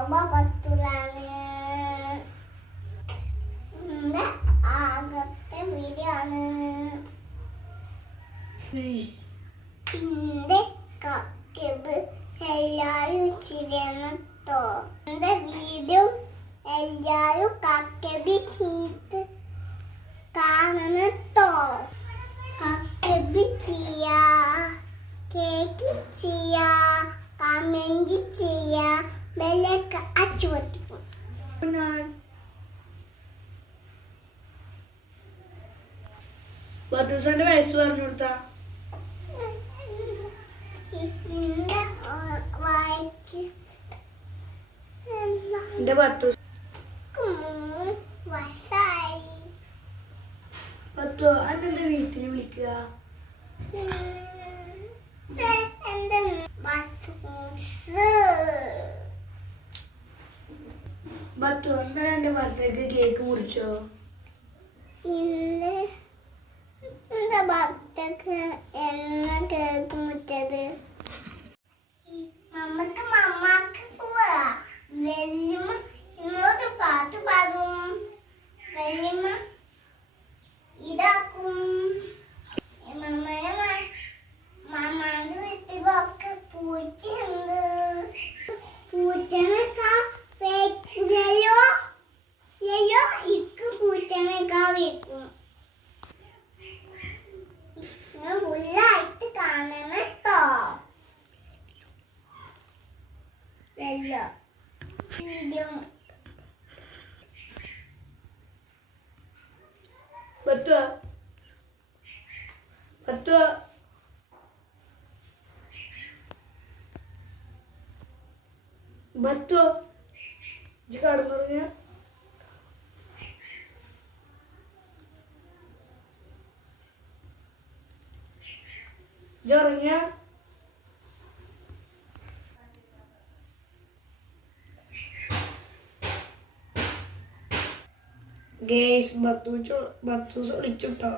പത്തൂരാണ് ആകത്തെ വീടാണ് പിന്നെ കക്കബ് എല്ലാരും ചിരനട്ടോ എന്റെ വീഡിയോ എല്ലാരും കക്കബി ചീത്ത് കാണണട്ടോ കക്കബി ചെയ്യാ കേക്ക് ചെയ്യാ കമന്റ് ചെയ്യാ ബെല്ലൊക്കെ അച്ചുവെത്തിക്കും ബത്തൂസന്റെ വയസ്സ് പറഞ്ഞു കൊടുത്താ എന്റെ ബത്തൂസ് ബത്തോ അന്നെന്താ വീട്ടിൽ വിളിക്കുക ബത്തു എന്താണ് എന്റെ ബർത്ത്ഡേക്ക് കേക്ക് മുറിച്ചോ ഇന്ന് എന്റെ ഭക്തക്ക് എന്ന കേക്ക് മുറ്റത് നമുക്ക് മമ്മാക്ക് പോവാ വല്യമ്മ ഇന്നോട് പാട്ട് പാടും വല്യമ്മ ഇതാക്കും മാമാന്റെ വീട്ടിലൊക്കെ പൂച്ചയുണ്ട് പൂച്ചനൊക്കെ വെക്കില്ലയോ അയ്യോ ഇക്ക് പൂച്ചനൊക്കെ വെക്കും ഫുള്ളായിട്ട് കാണണം കേട്ടോ വീഡിയോ ബത്തു ബത്തു ബത്തു ഇജ്ജ് കടന്നുറങ്ങിയ ഇജ്ജുറങ്ങിയ ഗേസ് ബത്തൂസ് ഒളിച്ചുട്ടോ